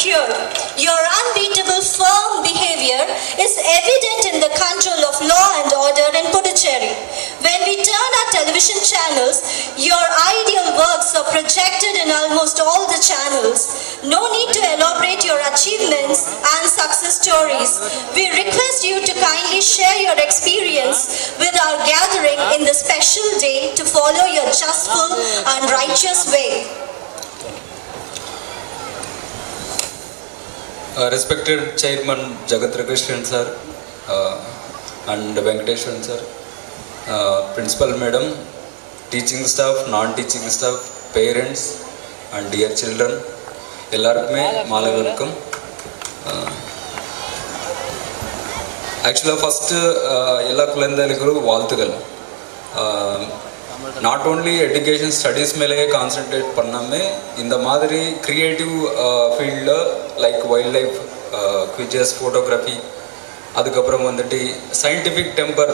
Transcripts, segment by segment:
secure. Your unbeatable firm behavior is evident in the control of law and order in Puducherry. When we turn our television channels, your ideal works are projected in almost all the channels. No need to elaborate your achievements and success stories. We request you to kindly share your experience with our gathering in this special day to follow your justful and righteous way. Respected Chairman Jagat Krishnan sir and Venkateshwaran sir, Principal Madam, teaching staff, non-teaching staff, parents and dear children, எல்லாருக்குமே மாலை வணக்கம். ஆக்சுவலாக first எல்லா குழந்தைகளுக்கும் வாழ்த்துக்கள். Not only education studies மேலேயே concentrate பண்ணாமல் இந்த மாதிரி க்ரியேட்டிவ் ஃபீல்டில் லைக் வைல்ட் லைஃப், குவிஜஸ், ஃபோட்டோகிராஃபி, அதுக்கப்புறம் வந்துட்டு சயின்டிஃபிக் டெம்பர்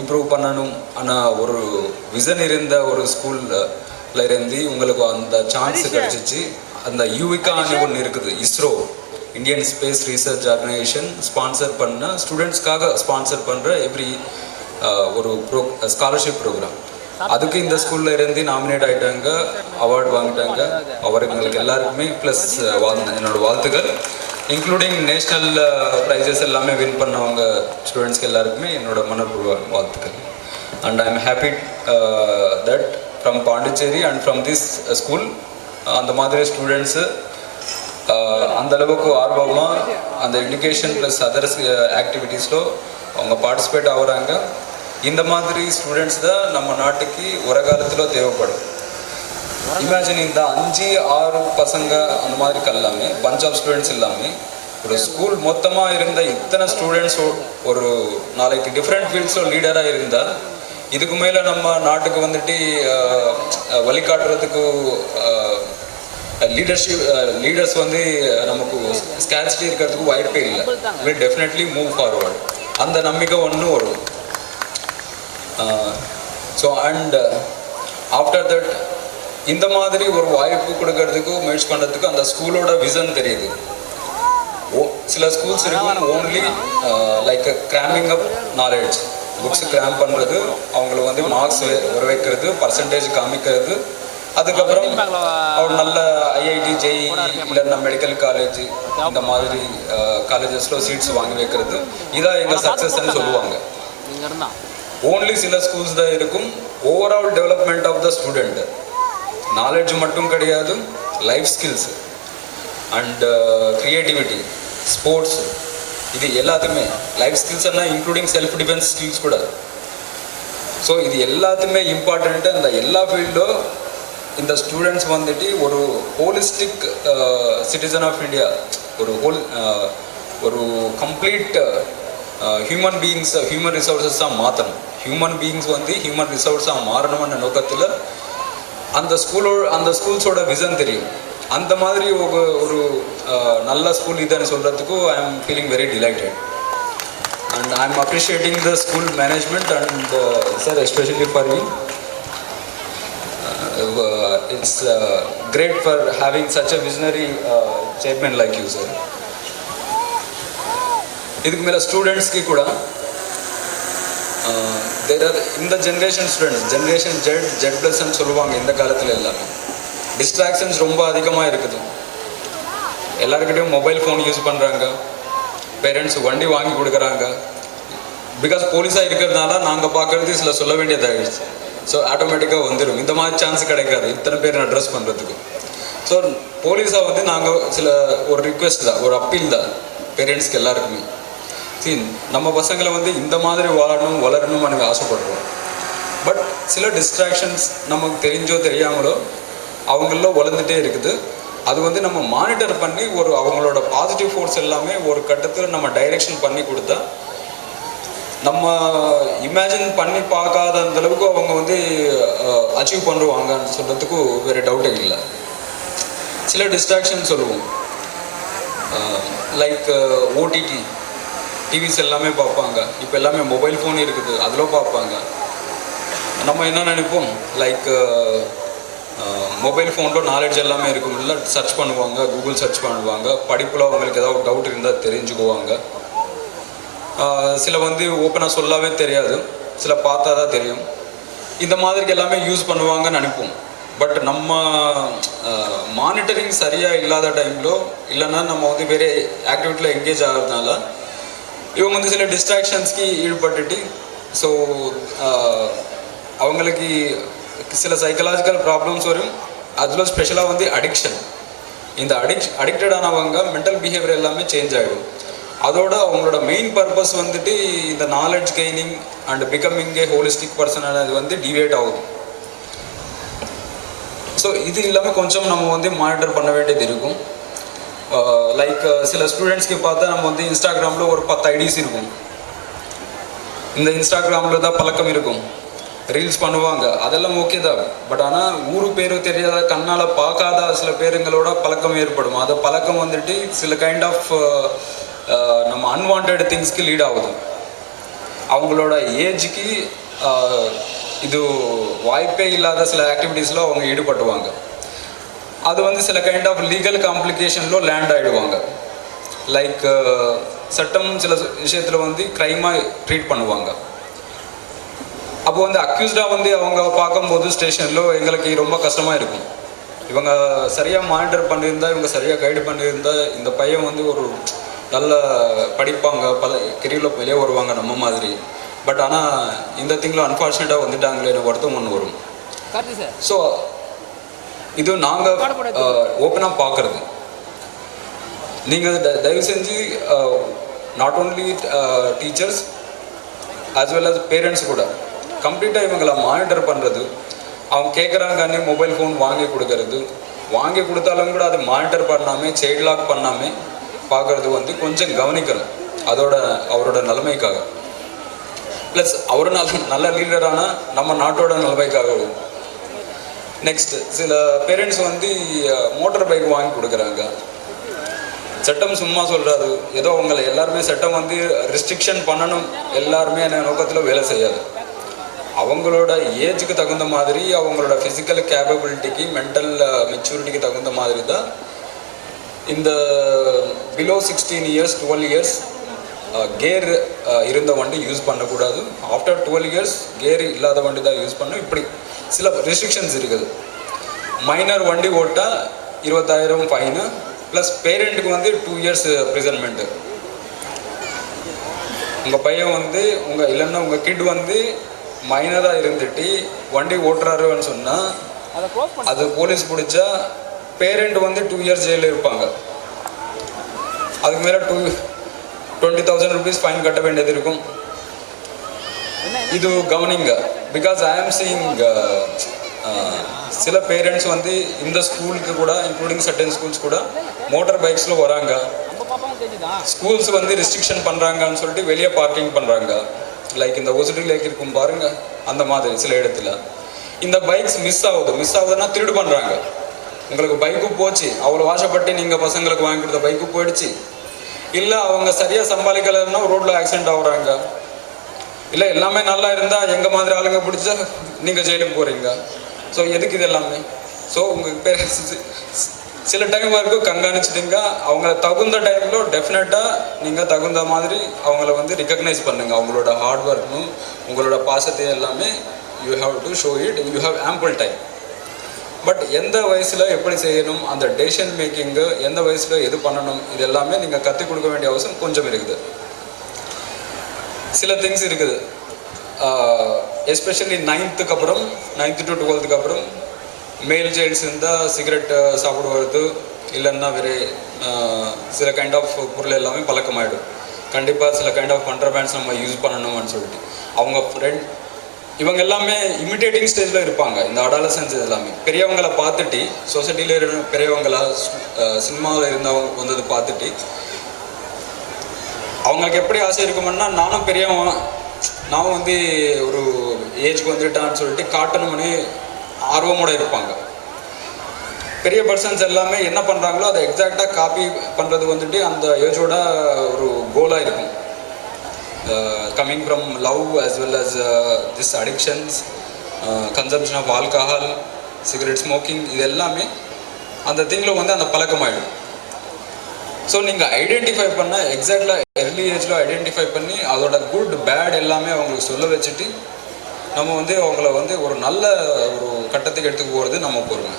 இம்ப்ரூவ் பண்ணணும் ஆனால் ஒரு விசன் இருந்த ஒரு ஸ்கூலில் இருந்து உங்களுக்கு அந்த சான்ஸ் கிடச்சிச்சு. அந்த யூவிகான்னு ஒன்று இருக்குது, ISRO Indian space research organisation sponsor பண்ண, ஸ்டூடெண்ட்ஸ்க்காக ஸ்பான்சர் பண்ணுற எவ்ரி ஒரு ஸ்காலர்ஷிப் ப்ரோக்ராம். அதுக்கு இந்த ஸ்கூலில் இருந்து நாமினேட் ஆகிட்டாங்க, அவார்டு வாங்கிட்டாங்க. அவர்களுக்கு எல்லாருக்குமே ப்ளஸ் என்னோட வாழ்த்துக்கள், இன்க்ளூடிங் நேஷ்னல் ப்ரைஸஸ் எல்லாமே வின் பண்ணவங்க ஸ்டூடெண்ட்ஸ்க்கு எல்லாருக்குமே என்னோட மனப்பூர்வ வாழ்த்துக்கள். And I am happy that from Pondicherry and from this school அந்த மாதிரி ஸ்டூடெண்ட்ஸு அந்தளவுக்கு ஆர்வமாக அந்த எஜுகேஷன் ப்ளஸ் அதர்ஸ் ஆக்டிவிட்டீஸில் அவங்க பார்ட்டிசிபேட் ஆகுறாங்க. இந்த மாதிரி ஸ்டூடெண்ட்ஸ் தான் நம்ம நாட்டுக்கு ஒரு காலத்தில் தேவைப்படும். இமேஜின் இந்த 5-6 பசங்க அந்த மாதிரி எல்லாமே பஞ்ச் ஆஃப் ஸ்டூடெண்ட்ஸ் இல்லாமல் ஒரு ஸ்கூல் மொத்தமாக இருந்த இத்தனை ஸ்டூடெண்ட்ஸ் ஒரு நாளைக்கு டிஃப்ரெண்ட் ஃபீல்ட்ஸில் லீடராக இருந்தால் இதுக்கு மேலே நம்ம நாட்டுக்கு வந்துட்டு வழிகாட்டுறதுக்கு லீடர்ஸ் வந்து நமக்கு ஸ்கேர்சிட்டி இருக்கிறதுக்கு வாய்ப்பே இல்லை. Will definitely move forward. அந்த நம்பிக்கை ஒன்று வரும். ஸோ அண்ட் ஆஃப்டர் தட் இந்த மாதிரி ஒரு வாய்ப்பு கொடுக்கறதுக்கு முயற்சி பண்ணுறதுக்கு அந்த ஸ்கூலோட விசன் தெரியுது. சில ஸ்கூல்ஸ் இருக்கும் ஓன்லி லைக் கிராமிங் அப் நாலேஜ், புக்ஸ் கிராம் பண்ணுறது, அவங்கள வந்து மார்க்ஸ் வர வைக்கிறது, பர்சன்டேஜ் காமிக்கிறது, அதுக்கப்புறம் அவர் நல்ல ஐஐடி, ஜேஇ இல்லைன்னா மெடிக்கல் காலேஜ் இந்த மாதிரி காலேஜஸில் சீட்ஸ் வாங்கி வைக்கிறது, இதான் எங்கள் சக்ஸஸ்ன்னு சொல்லுவாங்க. ஓன்லி சில ஸ்கூல்ஸ் தான் இருக்கும். Overall development of the student knowledge மட்டும் கிடையாது, life skills and creativity, sports, இது எல்லாத்துமே லைஃப் ஸ்கில்ஸ்னால் இன்க்ளூடிங் செல்ஃப் டிஃபென்ஸ் ஸ்கில்ஸ் கூட. ஸோ இது எல்லாத்துமே இம்பார்ட்டண்ட்டு. அந்த எல்லா ஃபீல்டும் இந்த ஸ்டூடெண்ட்ஸ் வந்துட்டு ஒரு ஹோலிஸ்டிக் சிட்டிசன் ஆஃப் இந்தியா, ஒரு கம்ப்ளீட் ஹியூமன் பீயிங்ஸ், ஹியூமன் ரிசோர்ஸஸாக மாற்றணும். ஹியூமன் பீயிங்ஸ் வந்து ஹியூமன் ரிசோர்ஸாக மாறணும்னு நோக்கத்தில் அந்த ஸ்கூல்ஸோட விசன் தெரியும். அந்த மாதிரி ஒரு நல்ல ஸ்கூல் இதுன்னு சொல்கிறதுக்கு I am feeling very delighted and I am appreciating the school management and sir especially for me. It's great for having such a visionary chairman like you, sir. இதுக்கு மேலே ஸ்டூடெண்ட்ஸ்க்கு கூட இந்த ஜென்ரேஷன் ஸ்டூடெண்ட்ஸ், ஜென்ரேஷன் ஜெட் ப்ளஸ்ன்னு சொல்லுவாங்க. இந்த காலத்தில் எல்லாமே distractions ரொம்ப அதிகமாக இருக்குது. எல்லாருக்கிட்டையும் மொபைல் ஃபோன் யூஸ் பண்ணுறாங்க, பேரண்ட்ஸ் வண்டி வாங்கி கொடுக்குறாங்க. பிகாஸ் போலீஸாக இருக்கிறதுனால நாங்கள் பார்க்குறது சில சொல்ல வேண்டியதாகிடுச்சு. ஸோ ஆட்டோமேட்டிக்காக வந்துடும். இந்த மாதிரி சான்ஸ் கிடைக்காது இத்தனை பேர் அட்ரஸ் பண்ணுறதுக்கு. ஸோ போலீஸாக வந்து நாங்கள் ஒரு ரிக்வெஸ்ட் தான், ஒரு அப்பீல் தான் பேரண்ட்ஸ்க்கு எல்லாருக்குமே. நம்ம பசங்களை வந்து இந்த மாதிரி வளரணும்னு நாங்கள் ஆசைப்படுறோம். பட் சில டிஸ்ட்ராக்ஷன்ஸ் நமக்கு தெரிஞ்சோ தெரியாமலோ அவங்கள வளர்ந்துட்டே இருக்குது. அது வந்து நம்ம மானிட்டர் பண்ணி அவங்களோட பாசிட்டிவ் ஃபோர்ஸ் எல்லாமே ஒரு கட்டத்தில் நம்ம டைரெக்ஷன் பண்ணி கொடுத்தா நம்ம இமேஜின் பண்ணி பார்க்காத அந்தளவுக்கு அவங்க வந்து அச்சீவ் பண்ணுவாங்கன்னு சொல்கிறதுக்கு வேறு டவுட்டே இல்லை. சில டிஸ்ட்ராக்ஷன் சொல்லுவோம், லைக் ஓடிடி டிவிஸ் எல்லாமே பார்ப்பாங்க. இப்போ எல்லாமே மொபைல் ஃபோன் இருக்குது, அதில் பார்ப்பாங்க. நம்ம என்ன நினைப்போம், லைக் மொபைல் ஃபோனில் நாலேஜ் எல்லாமே இருக்கும், இல்லை சர்ச் பண்ணுவாங்க, கூகுள் சர்ச் பண்ணுவாங்க, படிப்பில் அவங்களுக்கு ஏதாவது டவுட் இருந்தால் தெரிஞ்சுக்குவாங்க. சில வந்து ஓப்பனாக சொல்லவே தெரியாது, சில பார்த்தா தான் தெரியும். இந்த மாதிரி எல்லாமே யூஸ் பண்ணுவாங்கன்னு நினைப்போம். பட் நம்ம மானிட்டரிங் சரியாக இல்லாத டைமில் இல்லைன்னா நம்ம வந்து வேறு ஆக்டிவிட்டியில் என்கேஜ் ஆகிறதுனால இவங்க வந்து சில டிஸ்ட்ராக்ஷன்ஸ்க்கு ஈடுபட்டுட்டு ஸோ அவங்களுக்கு சில சைக்கலாஜிக்கல் ப்ராப்ளம்ஸ் வரும். அதில் ஸ்பெஷலாக வந்து அடிக்ஷன். இந்த அடிக்டடானவங்க மென்டல் பிஹேவியர் எல்லாமே சேஞ்ச் ஆகிடும். அதோட அவங்களோட மெயின் பர்பஸ் வந்துட்டு இந்த knowledge gaining and becoming A holistic person அது வந்து டிவேட் ஆகுது. ஸோ இது இல்லாமல் கொஞ்சம் நம்ம வந்து மானிட்டர் பண்ண வேண்டியது இருக்கும். லைக் சில ஸ்டூடெண்ட்ஸ்க்கு பார்த்தா நம்ம வந்து இன்ஸ்டாகிராமில் ஒரு 10 ஐடிஸ் இருக்கும். இந்த இன்ஸ்டாகிராமில் தான் பழக்கம் இருக்கும், ரீல்ஸ் பண்ணுவாங்க, அதெல்லாம் ஓகே தான். பட் ஆனால் ஊரு பேர் தெரியாத கண்ணால் பார்க்காத சில பேருங்களோட பழக்கம் ஏற்படும். அந்த பழக்கம் வந்துட்டு சில கைண்ட் ஆஃப் நம்ம அன்வான்ட் திங்ஸ்க்கு லீட் ஆகுது. அவங்களோட ஏஜுக்கு இது வாய்ப்பே இல்லாத சில ஆக்டிவிட்டீஸில் அவங்க ஈடுபட்டுவாங்க. அது வந்து சில கைண்ட் ஆஃப் லீகல் காம்ப்ளிகேஷனில் லேண்ட் ஆகிடுவாங்க. லைக் சட்டம் சில விஷயத்தில் வந்து க்ரைமாக ட்ரீட் பண்ணுவாங்க. அப்போ வந்து அக்யூஸ்டாக வந்து அவங்க பார்க்கும்போது ஸ்டேஷனில் எங்களுக்கு ரொம்ப கஷ்டமாக இருக்கும். இவங்க சரியாக மானிட்டர் பண்ணியிருந்தா, இவங்க சரியாக கைடு பண்ணியிருந்தா இந்த பையன் வந்து ஒரு நல்ல படிப்பாங்க, பல கெரியரில் வெளியே வருவாங்க நம்ம மாதிரி. பட் ஆனால் இந்த திங்கில் அன்ஃபார்ச்சுனேட்டாக வந்துட்டாங்களே வருத்தம் ஒன்று வரும். ஸோ இது நாங்கள் ஓப்பனாக பார்க்குறது. நீங்கள் தயவு செஞ்சு not only teachers as well as parents கூட கம்ப்ளீட்டாக இவங்களை மானிட்டர் பண்ணுறது. அவங்க கேட்குறாங்கன்னு மொபைல் ஃபோன் வாங்கி கொடுக்கறது, வாங்கி கொடுத்தாலும் கூட அதை மானிட்டர் பண்ணாமல் சைல்ட் லாக் பண்ணாமல் பார்க்குறது வந்து கொஞ்சம் கவனிக்கணும், அவரோட நிலைமைக்காக. ப்ளஸ் அவர் நல்ல லீடரான நம்ம நாட்டோட நிலைமைக்காகவும். நெக்ஸ்ட் சில பேரண்ட்ஸ் வந்து மோட்டார் பைக் வாங்கி கொடுக்குறாங்க. சட்டம் சும்மா சொல்கிறாரு, ஏதோ அவங்களை எல்லாருமே சட்டம் வந்து ரெஸ்ட்ரிக்ஷன் பண்ணணும் எல்லாருமே என்ன நோக்கத்தில் வேலை செய்யாது. அவங்களோட ஏஜுக்கு தகுந்த மாதிரி, அவங்களோட ஃபிசிக்கல் கேப்பபிலிட்டிக்கு, மென்டல் மெச்சூரிட்டிக்கு தகுந்த மாதிரி தான் இந்த பிலோ 16 இயர்ஸ் 12 இயர்ஸ் கேர் இருந்த வண்டி யூஸ் பண்ணக்கூடாது. ஆஃப்டர் 12 இயர்ஸ் கேர் இல்லாத வண்டி தான் யூஸ் பண்ணணும். இப்படி சில ரெஸ்ட்ரிக்ஷன்ஸ் இருக்குது. மைனர் வண்டி ஓட்டால் 20,000 ஃபைனு, ப்ளஸ் பேரண்ட்டுக்கு வந்து 2 இயர்ஸ் ப்ரிசன்மெண்ட்டு. உங்கள் பையன் வந்து இல்லைன்னா உங்கள் கிட் வந்து மைனராக இருந்துட்டு வண்டி ஓட்டுறாருன்னு சொன்னால் அது போலீஸ் பிடிச்சா பேரண்ட் வந்து 2 இயர்ஸ் ஜெயிலில் இருப்பாங்க. அதுக்கு மேலே 20,000 rupees ஃபைன் கட்ட வேண்டியது இருக்கும். இது கவனிங்க. பிகாஸ் ஐ ஆம் சீயிங் சில பேரண்ட்ஸ் வந்து இந்த ஸ்கூலுக்கு கூட, இன்க்ளூடிங் சர்டன் ஸ்கூல்ஸ் கூட மோட்டார் பைக்ஸில் வராங்க. ஸ்கூல்ஸ் வந்து ரெஸ்ட்ரிக்ஷன் பண்ணுறாங்கன்னு சொல்லிட்டு வெளியே பார்க்கிங் பண்ணுறாங்க. லைக் இந்த ஒசுடி லேக் இருக்கும் பாருங்க, அந்த மாதிரி சில இடத்துல இந்த பைக்ஸ் மிஸ் ஆகுதுன்னா திருடு பண்ணுறாங்க. உங்களுக்கு பைக்கு போச்சு, அவ்வளோ ஆசைப்பட்டு நீங்கள் பசங்களுக்கு வாங்கி கொடுத்த பைக்கு போயிடுச்சு, இல்லை அவங்க சரியாக சம்பாதிக்கலைன்னா ரோட்டில் ஆக்சிடென்ட் ஆகுறாங்க, இல்லை எல்லாமே நல்லா இருந்தால் எங்கள் மாதிரி ஆளுங்க பிடிச்சா நீங்கள் ஜெயிலுக்கு போகிறீங்க. ஸோ எதுக்கு இது எல்லாமே? ஸோ உங்கள் பேரண்ட்ஸ் சில டைம் வரைக்கும் கண்காணிச்சிட்டிங்க. அவங்கள தகுந்த டைமில் டெஃபினட்டாக நீங்கள் தகுந்த மாதிரி அவங்கள வந்து ரிகக்னைஸ் பண்ணுங்கள். அவங்களோட ஹார்ட் ஒர்க்கும் உங்களோட பாசத்தை எல்லாமே you have to show it. You have ample time. But எந்த வயசில் எப்படி செய்யணும், அந்த டெசிஷன் மேக்கிங்கு எந்த வயசில் எது பண்ணணும், இது எல்லாமே நீங்கள் கற்றுக் கொடுக்க வேண்டிய அவசியம் கொஞ்சம் இருக்குது. சில திங்ஸ் இருக்குது, எஸ்பெஷலி 9th to 12th அப்புறம் மேல் சைல்ட்ஸ் இருந்தால் சிகரெட் சாப்பிடுவது, இல்லைன்னா வேறு சில கைண்ட் ஆஃப் பொருள் எல்லாமே பழக்கமாயிடும். கண்டிப்பாக சில கைண்ட் ஆஃப் கண்ட்ரபேண்ட்ஸ் நம்ம யூஸ் பண்ணணும்னு சொல்லிட்டு அவங்க ஃப்ரெண்ட் இவங்க எல்லாமே இமிட்டேட்டிங் ஸ்டேஜில் இருப்பாங்க. இந்த அடாலசன்ஸ் எல்லாமே பெரியவங்களை பார்த்துட்டு, சொசைட்டியில் இருந்த பெரியவங்களா சினிமாவில் இருந்தவங்க வந்தது பார்த்துட்டு அவங்களுக்கு எப்படி ஆசை இருக்குமுன்னா, நானும் பெரியவன், நான் வந்து ஒரு ஏஜ்க்கு வந்துட்டான்னு சொல்லிட்டு காட்டணும்னு ஆர்வமோடு இருப்பாங்க. பெரிய பர்சன்ஸ் எல்லாமே என்ன பண்ணுறாங்களோ அதை எக்ஸாக்டாக காப்பி பண்ணுறது வந்துட்டு அந்த ஏஜோட ஒரு கோலாக இருக்கும். Coming from love as well as this addictions, consumption of alcohol, cigarette smoking இது எல்லாமே அந்த திங்கில் வந்து அந்த பழக்கமாயிடும். ஸோ நீங்கள் ஐடென்டிஃபை பண்ண எக்ஸாக்டாக எர்லி ஏஜில் ஐடென்டிஃபை பண்ணி அதோட குட் பேட் எல்லாமே அவங்களுக்கு சொல்ல வச்சுட்டு நம்ம வந்து அவங்கள வந்து ஒரு நல்ல ஒரு கட்டத்துக்கு எடுத்துக்கு போகிறது நம்ம பொறுமை.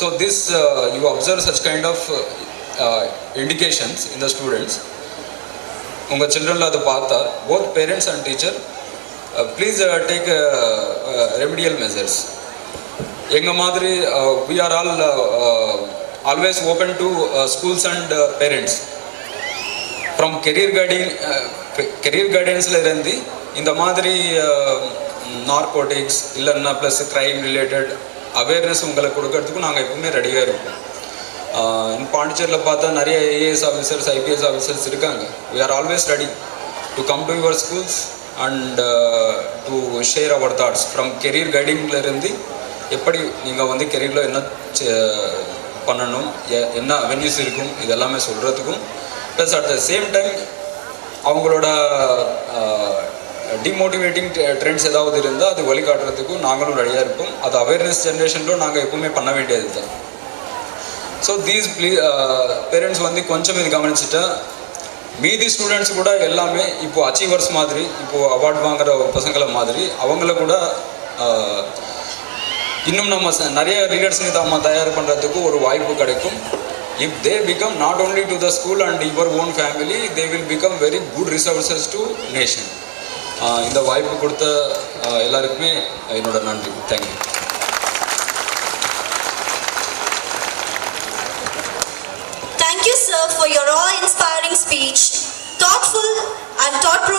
So this you observe such kind of indications in the students. உங்கள் சில்ட்ரனில் அதை பார்த்தா both parents and teacher please take remedial measures. எங்கள் மாதிரி we are all always open to schools and parents. From career guidance இருந்து இந்த மாதிரி narcotics இல்லைன்னா ப்ளஸ் க்ரைம் ரிலேட்டட் அவேர்னஸ் உங்களுக்கு கொடுக்கறதுக்கும் நாங்கள் எப்பவுமே ரெடியாக இருப்போம். பாண்டிச்சேரியில் பார்த்தா நிறைய ஏஏஎஸ் ஆஃபீஸர்ஸ் ஐபிஎஸ் ஆஃபீஸர்ஸ் இருக்காங்க. we are always ready to come to your schools and to share our thoughts. From career guiding-ல எப்படி நீங்கள் வந்து கெரியரில் என்ன பண்ணணும், என்ன அவென்யூஸ் இருக்கும், இது எல்லாமே சொல்கிறதுக்கும் plus at the same time அவங்களோட டிமோட்டிவேட்டிங் ட்ரெண்ட்ஸ் ஏதாவது இருந்தால் அது வழிகாட்டுறதுக்கும் நாங்களும் ரெடியாக இருப்போம். அது அவேர்னஸ் ஜென்ரேஷனில் நாங்கள் எப்பவுமே பண்ண வேண்டியது தான். ஸோ தீஸ் பேரண்ட்ஸ் வந்து கொஞ்சம் இது கவனிச்சுட்டா மீதி ஸ்டூடெண்ட்ஸ் கூட எல்லாமே இப்போது அச்சீவர்ஸ் மாதிரி, இப்போது அவார்ட் வாங்குகிற பசங்களை மாதிரி அவங்கள கூட இன்னும் நம்ம நிறைய லீடர்ஸ்னு நம்ம தயார் பண்ணுறதுக்கு ஒரு வாய்ப்பு கிடைக்கும். If they become not only to the school and your own family, they will become very good resources to nation. இந்த வாய்ப்பு கொடுத்த எல்லாருக்குமே என்னோட நன்றி. Thank you. Thank you, sir, for your awe-inspiring speech, thoughtful and thought-provoking.